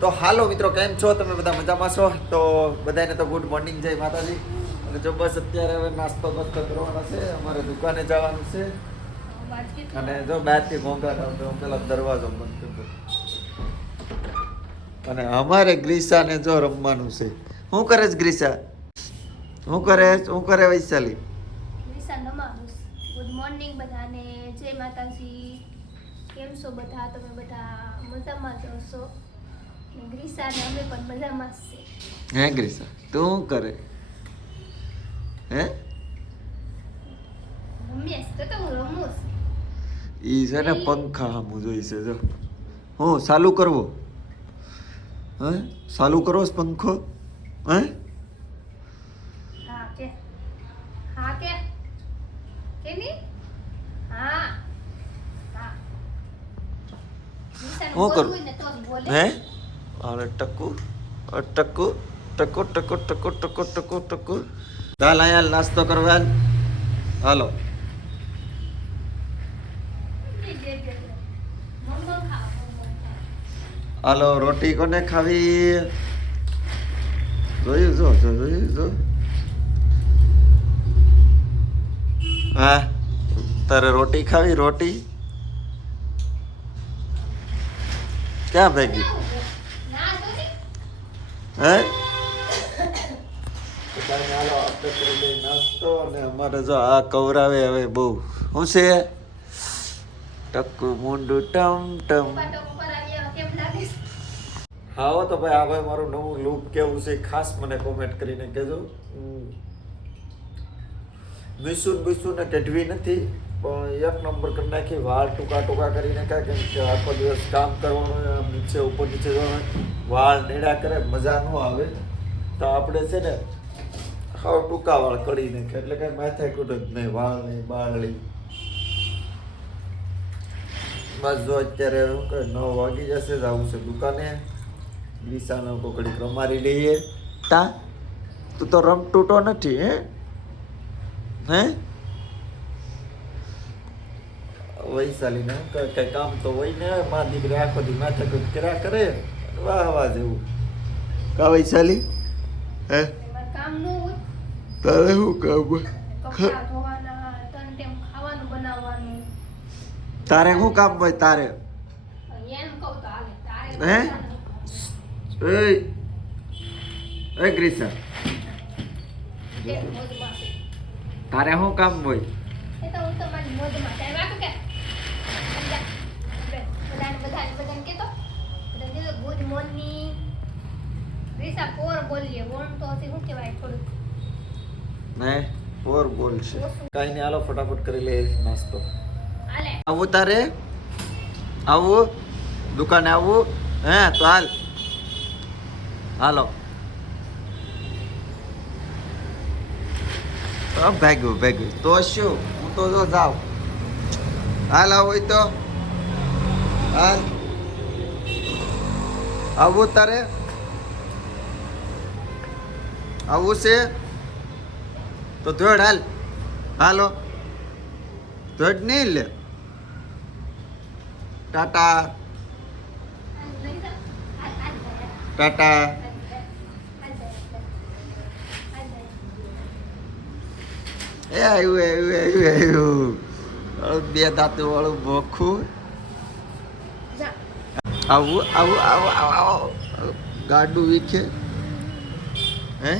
તો હાલો મિત્રો, કેમ છો તમે બધા? મજામાં છો? તો બધાને તો ગુડ મોર્નિંગ, જય માતાજી. અને જો બસ અત્યારે હવે નાસ્તો બસ્તો કરવાનો છે, અમારે દુકાને જવાનું છે. અને જો બહારથી ઘોંઘાટ આવતો, પેલા દરવાજો બંધ કરતો. અને અમારે ગ્રીસાને જો રમવાનું છે. શું કરે છે ગ્રીસા? શું કરે વૈશાલી? ગુડ મોર્નિંગ બધાને, જય માતાજી. કેમ છો બધા? તમે બધા મજામાં જ હશો. ગ્રીસા ને અમે પણ મજામાં જ છે. હે ગ્રીસા, તું શું કરે? હે રમેશ તો હું રમું છું. ઈ છે ને પંખા સામું જોઈશે. જો હું ચાલુ કરવો? હે ચાલુ કરો પંખો? હે હા કે હા કે કેની હા હા હું કરું? હે અરે ટકુ ટકુ ટકુ ટકુ ટકુ ટકુ ટકુ ટકુ. ચાલ અહીંયા નાસ્તો કરવા હાલો. હાલો, રોટી કોને ખાવી? જોયું. હા, તારે રોટી ખાવી? રોટી ક્યાં ભેગી? હે નાસ્તો. અને અમારે જો આ કવરાવે હવે બહુ શું છે? ટક્કુ મુંડું ટમ ટમ. હા તો ભાઈ, આ ભાઈ મારું નવું લુક કેવું છે ખાસ મને કોમેન્ટ કરીને કહેજો. મીસું ને કઢવી નથી, પણ એક નંબર કરી નાખી. વાળ ટૂંકા કરી નાખ્યા, કેમ કે આખો દિવસ કામ કરવાનું, નીચે ઉપર નીચે જવાનું, વાળ નેડા કરે, મજા ન આવે. તો આપણે છે ને હાવ ટૂંકા વાળ કરી નાખ્યા, એટલે કઈ માથાય કૂટ જ નહીં, વાળ નહીં બાળ નહીં. બસ જો અત્યારે શું કહે 9 વાગી જશે, જવું છે દુકાને. ગ્રીસાનો કોકડી રમારી લઈએ. તા તું તો રમ તૂટો નથી. હે વૈશાલી ને કઈ કામ તો હોય ને, મા દીકરી આખો દી માથે કર્યા કરે, વાહ જેવું. કા વૈશાલી? હે કામ નું હોય, તારે શું કામ? કપડા ધોવાના, ત્રણ ટાઈમ ખાવાનું બનાવવાનું. તારે શું કામ હોય? તારે એમ કહું તો હાલે. હે તારે એ ગ્રીસા, તારે શું કામ હોય? એ તો હું તમારી મોજમાં ટાઈમ રાખું કે બધાને કહેતો ગુડ મોર્નિંગ. રીસા પોર બોલીએ, ઓણ તો હજી શું કહેવાય થોડુંક ને પોર બોલ છે. કાઈ નહીં, હાલો ફટાફટ કરી લે નાસ્તો. હાલે આવું તારે? આવું દુકાને આવું? હે તો હાલો. ભાગ્યું તો શું, હું તો જો જાઉં. હાલ હોય તો હાલ. આવું તારે? આવું છે તો ધોડ હાલ. હાલો ધોડ નહીં લે. ટાટા ટાટા. એ આવ્યું બે દાંત વાળું ભોખું. આવું ગાડું વીખે. હે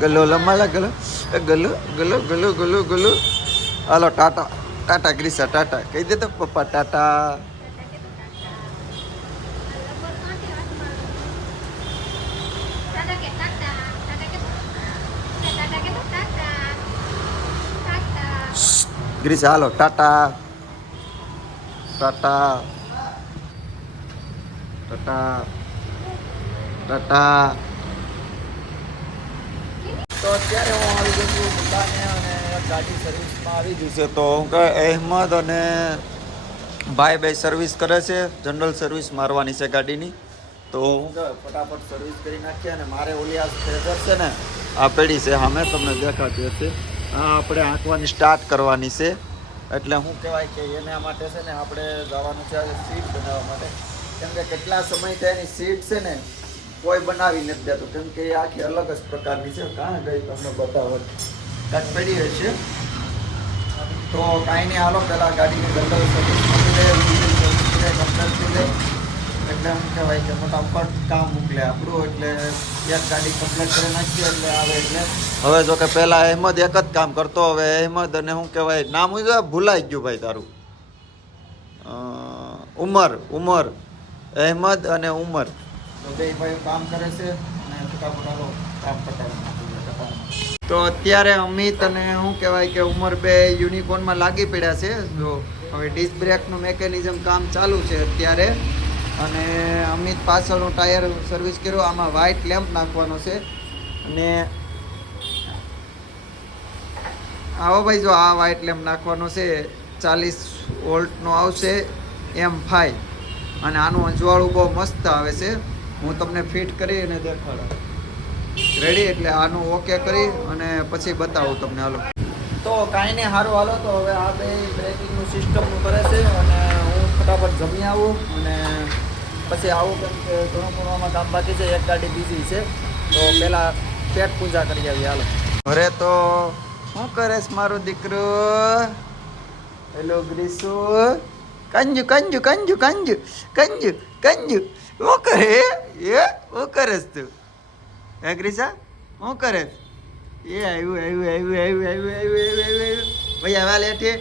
ગલો લંબાલા ગલો. હાલો ટાટા ગ્રીસા ટાટા કહી દે તો પપ્પા ટાટા. ગ્રીસા હાલો ટાટા. તો અત્યારે હું આવી ગયો છું દુકાને, અને ગાડી સર્વિસમાં આવી ગયું છે. તો હું કહે અહેમદ અને ભાઈ સર્વિસ કરે છે, જનરલ સર્વિસ મારવાની છે ગાડીની. તો હું કહે ફટાફટ સર્વિસ કરી નાખીએ. અને મારે ઓલી આ ફ્રેઝર છે ને, આ પેઢી છે સામે તમને દેખાતી હશે, આ આપણે આંકવાની સ્ટાર્ટ કરવાની છે. એટલે શું કહેવાય કે એના માટે છે ને આપણે જવાનું છે આજે સીટ બનાવવા માટે. કેમ કે કેટલા સમયથી એની સીટ છે ને કોઈ બનાવી નથી દેતું, કેમ કે એ આખી અલગ જ પ્રકારની છે. કાં ગઈ તમને બતાવો કાંઈક પડી હોય છે. તો કાંઈ નહીં, હાલો પહેલાં ગાડીની જનરલ સર્વિસ કરી દે, કમ્પ્લેટ દે. એટલે શું કહેવાય કે ફટાફટ કામ મોકલે આપણું. એટલે એક ગાડી કમ્પ્લેટ કરી નાખીએ એટલે આવે. એટલે હવે જો કે પહેલાં અહેમદ એક જ કામ કરતો, હવે અહેમદ અને શું કહેવાય નામ ભૂલાઈ ગયું ભાઈ તારું, ઉમર અહેમદ અને ઉમર. તો બે ભાઈ કામ કરે છે અને ફટાફટ હાલો કામ પતાવી નાખીએ. તો અત્યારે અમિત અને શું કહેવાય કે ઉમર બે યુનિકોર્નમાં લાગી પડ્યા છે. જો હવે ડિસ્ક બ્રેકનું મેકેનિઝમ કામ ચાલુ છે અત્યારે. અને અમિત પાછળનું ટાયર સર્વિસ કર્યો. આમાં વ્હાઇટ લેમ્પ નાખવાનો છે. અને આવો ભાઈ, જો આ વ્હાઇટ લેમ્પ નાખવાનો છે, 40 વોલ્ટનો આવશે M5. અને આનું અંજવાળું બહુ મસ્ત આવે છે. હું તમને ફિટ કરી અને દેખાડું. રેડી? એટલે આનું ઓકે કરી અને પછી બતાવું તમને. હાલો તો કાંઈ નહીં, સારું હાલો. તો હવે આ બે બ્રેકિંગનું સિસ્ટમનું કરે છે અને હું ફટાફટ જમી આવું અને પછી આવું, કેમ કે ઘણું ઘણું કામ બાકી છે. એક ગાડી બીજી છે, તો પહેલાં પેટ પૂજા કરી આવી. હાલો ઘરે તો શું કરે છે મારું દીકરું? હેલો ગ્રીસુ, કંજુ કંજુ કંજુ કંજુ કંજુ કંજુ શું કરે? શું કરે તું? હે ગ્રીસા, શું કરે? એ આવ્યું ભાઈ, આવા લેઠે.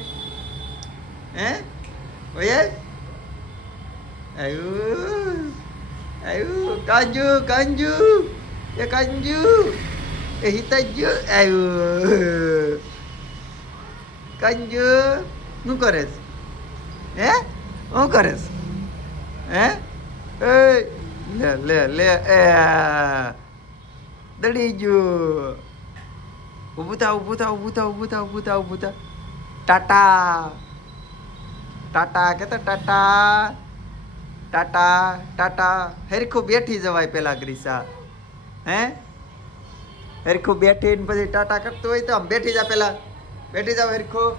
હે ભાઈ આવ્યું કાંજુ કાંજુ એ કાંજુ એ હિતાજુ આવ્યું. કાંજુ શું કરે? હે શું કરે? હે લે લે લે એ દડી ગયું. ઊભું થા ઊભું થા ઊભું થા ઊભું થા ઊભું થા ઊભું થા. ટાટા ટાટા કહેતા ટાટા ટાટા ટાટા. હરખું બેઠી જવાય પેલા ગ્રીસા. હે હરખું બેઠીને પછી ટાટા કરતું હોય તો આમ બેઠી જા, પેલા બેઠી જાવ હરખું.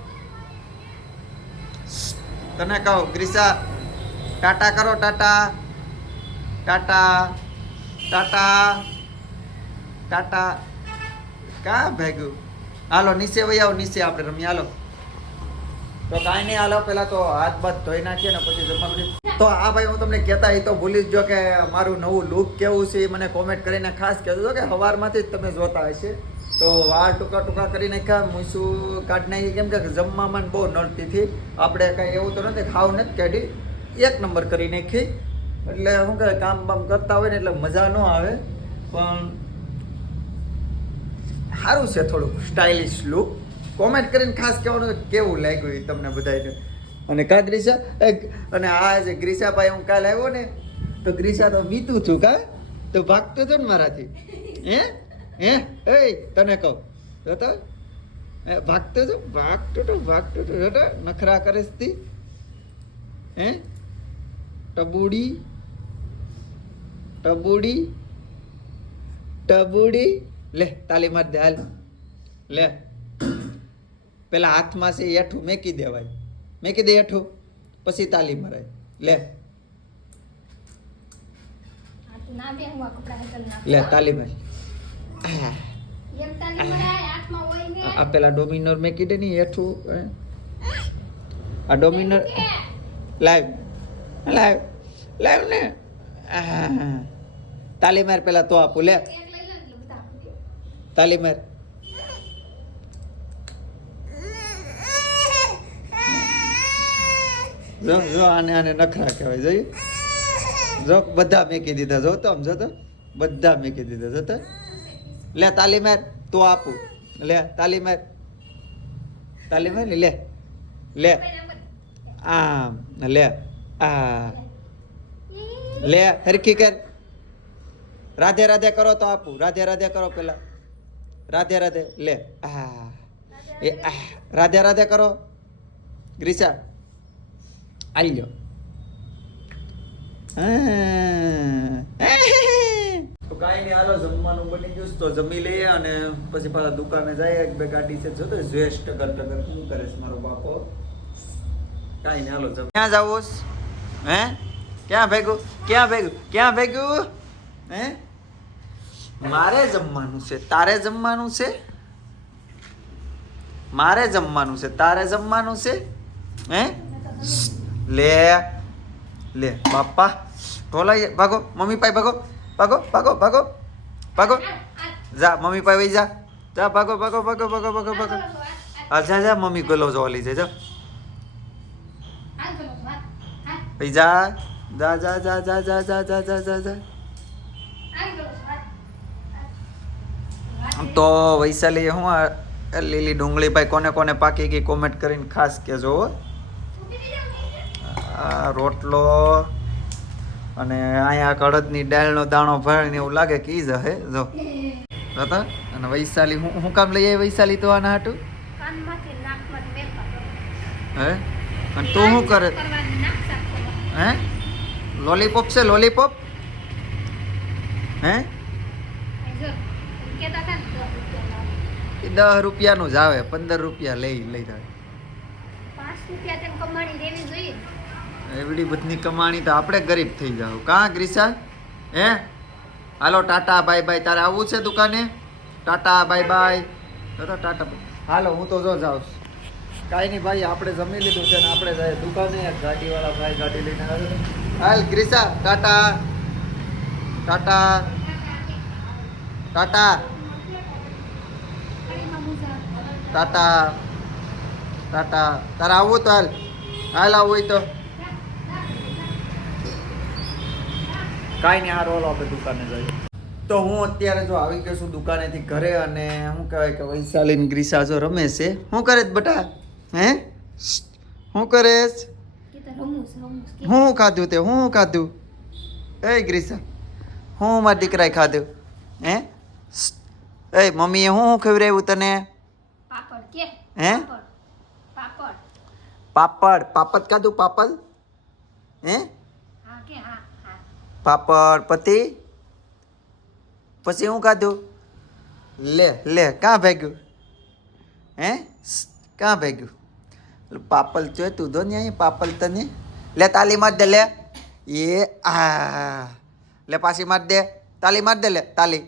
તને કહું ગ્રીસા, ટાટા કરો. ટાટા ટાટા ટાટા ટાટા. કાં ભેગું? હાલો નીચે વહી આવો, નીચે આપણે રમીએ. હાલો તો કાંઈ નહીં, હાલો પહેલાં તો હાથ બાથ ધોઈ નાખીએ ને પછી જમવાનું. તો આ ભાઈ હું તમને કહેતા એ તો ભૂલી જ જો કે મારું નવું લુક કેવું છે એ મને કોમેન્ટ કરીને ખાસ કહેજો કે સવારમાંથી જ તમે જોતા હશે. તો વાળ ટૂંકા ટૂંકા કરી નાખ્યા, મૂછું કાઢી નાખી. કેમ કે જમવામાં બહુ નડતી હતી. આપણે કાંઈ એવું તો નથી, ખાવ નથી કાઢી, એક નંબર કરી નાખી. એટલે શું કહે કામ બામ કરતા હોય ને એટલે મજા ન આવે, પણ સારું છે થોડુંક સ્ટાઇલિશ લુક. કોમેન્ટ કરીને ખાસ કહેવાનું કેવું લાગ્યું એ તમને બધાને. અને કા ગ્રીસા, અને આ જે ગ્રીસાભાઈ હું કાલે આવ્યો ને તો ગ્રીસા તો બીતું છું. કા તો ભાગતો હતો ને મારાથી? હે હે એ તને કહું તો ભાગતો હતો, ભાગતો હતો. નખરા કરે તી. હે ટબુડી ટબુડી ટબુડી. લે તાલી માર દે. હાલ લે, પેલા હાથમાં છે એઠું મેકી દેવાય, મેકી દે એઠું, પછી તાલી મરાય. લે લે તાલી માર. આ પેલા ડોમિનોર મેકી દે ને એઠું. આ ડોમિનોર લાઈવ લાઈવ લાઈવ ને. તાલી માર પેલા તો આપું. લે તાલી માર. જો જો આને આને નખરા કહેવાય. જોયું? જો બધા મેકી દીધા. જો તો આમ જો તો બધા મેકી દીધા. જો તો લે તાલી માર તો આપું. લે તાલી માર, તાલી માર. લે લે આમ લે. આ લે હરખી કર. રાધે રાધે કરો તો આપું. રાધે રાધે કરો પેલા. રાધે રાધે. લે આ એ રાધે રાધે કરો ગ્રીસા. આવી લો. તો કાંઈ નહીં, હાલો જમવાનું બની ગયું તો જમી લઈએ અને પછી પાછા દુકાને જાય. એક બે ગાડી છે, જો તો જેશ ટગર ટગર શું કરે છે મારો બાપો. કાંઈ નહીં હાલો જમ. ક્યાં જાવું છે? હે ક્યાં ભેગું ક્યાં ભેગું હે મારે જમવાનું છે તારે જમવાનું છે મારે જમવાનું છે તારે જમવાનું છે હે લે લે બાપા ઢોલાઈ ભાગો મમ્મી પાસે ભાગો ભાગો ભાગો ભાગો ભાગો જા મમ્મી પાસે વઈ જા જા ભાગો ભાગો ભાગો ભાગો ભાગો ભાગો હા જા જા મમ્મી ગલો જોવા લઈ જાય જા વઈ જા જા જા જા જા જા જા જા જા જા જા તો વૈશાલી હું લીલી ડુંગળી ભાઈ કોને કોને પાકી ગઈ કોમેન્ટ કરીને ખાસ કહેજો હો. આ રોટલો અને અહીંયા કડદની દાળનો દાણો ભરીને એવું લાગે કે ઈ જ હે જો જોતા અને વૈશાલી હું કામ લઈ આવી વૈશાલી તો આના હાટું હે અને તું શું કરે હે લોલીપોપ છે લોલીપોપ હે એ 10 રૂપિયાનું જ આવે 15 રૂપિયા લઈ જાય 5 રૂપિયા તેમ કમાણી દેવી જોઈએ. એવડી બધી કમાણી તો આપણે ગરીબ થઈ જાવ કાં ગ્રીસા હે હાલો ટાટા બાય બાય તારે આવવું છે દુકાને ટાટા બાય બાય ટાટા હાલો હું તો જો જાઉં કાંઈ નહીં ભાઈ આપણે જમી લીધું છે ને આપણે જાય દુકાને ગાડીવાળા ભાઈ ગાડી લઈને આવે હાલ ગ્રીસા ટાટા ટાટા ટાટા ટાટા ટાટા તારે આવવું તો હાલ હાલ આવવું હોય તો કાંઈ નહીં હારો હાલો આપણે દુકાને જઈએ તો હું અત્યારે જો આવી ગયો છું દુકાનેથી ઘરે અને શું કહેવાય કે વૈશાલી ને ગ્રીસા જો રમે છે શું કરે છે બટા હે શું કરે હું ખાધું તે હું ખાધું એ ગ્રીસા હું મારા દીકરાએ ખાધું હે એ મમ્મીએ હું ખવડાવ્યું તને હે પાપડ પાપડ ખાધું પાપડ હે પાપડ પતિ પછી હું ખાધું લે લે કાં ભેગ્યું હે કાં ભેગ્યું પાપલ જોઈ તું દો ને અહીં પાપલ તને લે તાલી માર દે લે એ આ લે પાછી માર દે તાલી માર દે લે તાલી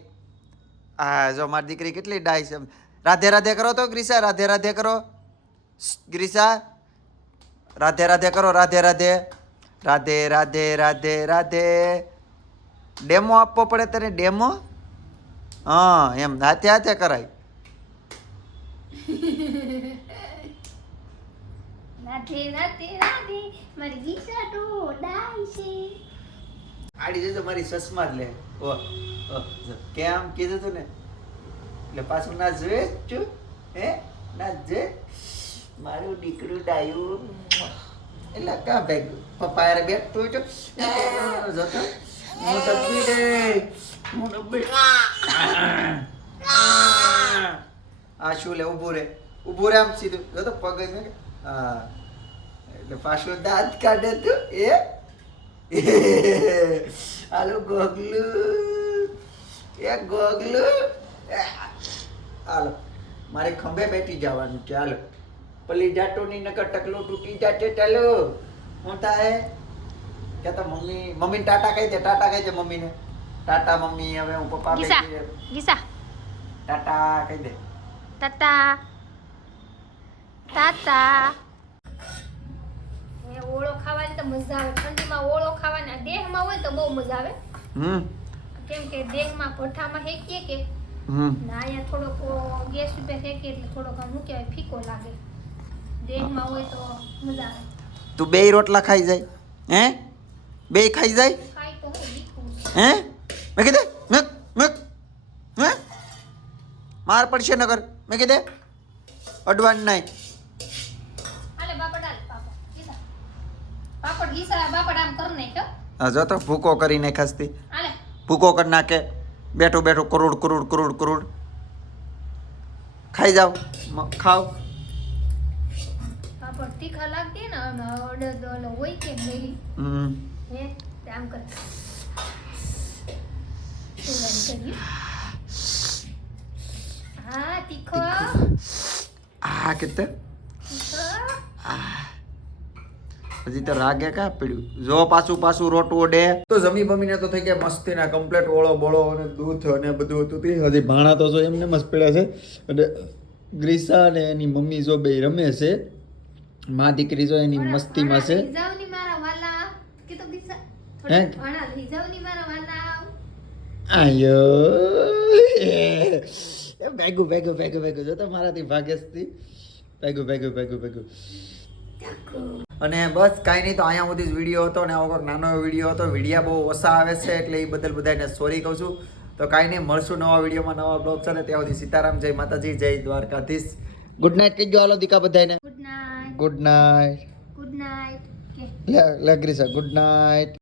આ જો મારી દીકરી કેટલી ડાય છે રાધે રાધે કરો તો ગ્રીસા રાધે રાધે કરો ગ્રીસા રાધે રાધે કરો રાધે રાધે રાધે રાધે રાધે રાધે ડેમો આપવો પડે તને ડેમો હા એમ હાથે હાથે કરાય રાધે રાધે રાધે મારી ગીસા તો ડાઈ છે આડી જજો મારી ચશ્મા જ લે ઓ કેમ કીધું તું ને એટલે પાછું ના જોયે છું હે ના જે મારું દીકરું ડાયું એટલે કાં ભેગું પપ્પા યાર બેઠતું હોય તો જોતો હું ડબ્બી દે હું ડબ્બી આ શું લે ઊભું રે આમ સીધું જોતો પગ હા એટલે પાછું દાંત કાઢે તું એ હાલો ગોગલું એ ગોગલું હાલો મારે ખંભે બેઠી જવાનું છે હાલો પલી જાટો ની નકર ટકલો તૂટી જાટે ચાલો હું થાય કે તો મમ્મી ટાટા કહી દે મમ્મીને ટાટા મમ્મી હવે હું પપ્પા ગીસા ટાટા કહી દે ટાટા ટાટા ઓળો ખાવાની તો મજા આવે ઠંડીમાં ઓળો ખાવાની દેહમાં હોય તો બહુ મજા આવે કેમ કે દેહમાં ભઠ્ઠામાં હેકીએ કે ના અહીંયા થોડોક ગેસ ઉપર હેકીએ એટલે થોડોક આમ શું કહેવાય ફીકો લાગે દેહમાં હોય તો મજા આવે તું બે રોટલા ખાઈ જાય હે બે ખાઈ જાય ખાઈ તો હું મીઠું હે મેં કીધે મેં હે માર પડશે નગર મેં કીધે અડવાન નહીં આલે બાપડ આલે પાપડ ગીસા બાપડ આમ કર નાખ્યો હા જો તો ભૂકો કરીને ખાસતી આલે ભૂકો કરી નાખે બેઠું કરોડ ખાઈ જાવ ખાવ પાપડ તીખા લાગતી ને અડદ હોય કે નહીં હે આમ કર હા તીખો આ કેતે હજી તો રાગે કા પડ્યું જો પાછું રોટવો ડે તો જમી બમીને તો થઈ ગયા મસ્તી ના કમ્પ્લીટ ઓળો બોળો અને દૂધ અને બધું હતું તે હજી ભાણા તો જો એમને મસ્ત પડ્યા છે અને ગ્રીસા અને એની મમ્મી જો બે રમે છે માં દીકરી જો એની મસ્તીમાં છે હિજાવની મારા વાલા કે તો દિશા હે? થોડા ભાણા હિજાવની મારા વાલા આયો ભેગું જો તો મારાથી ભાગેશથી ભેગું અને બસ કાંઈ નહીં તો અહીંયા સુધી જ વિડીયો હતો ને આવો કોઈક નાનો વિડીયો હતો વિડીયા બહુ ઓછા આવે છે એટલે એ બદલ બધાને સોરી કહું છું તો કાંઈ નહીં મળશું નવા વિડીયોમાં નવા બ્લોગ છે ને ત્યાં સુધી સીતારામ જય માતાજી જય દ્વારકાધીશ ગુડ નાઇટ કહેજો હાલો દીકા બધાને good night good night good night કે લે ગ્રીસા ગુડ નાઇટ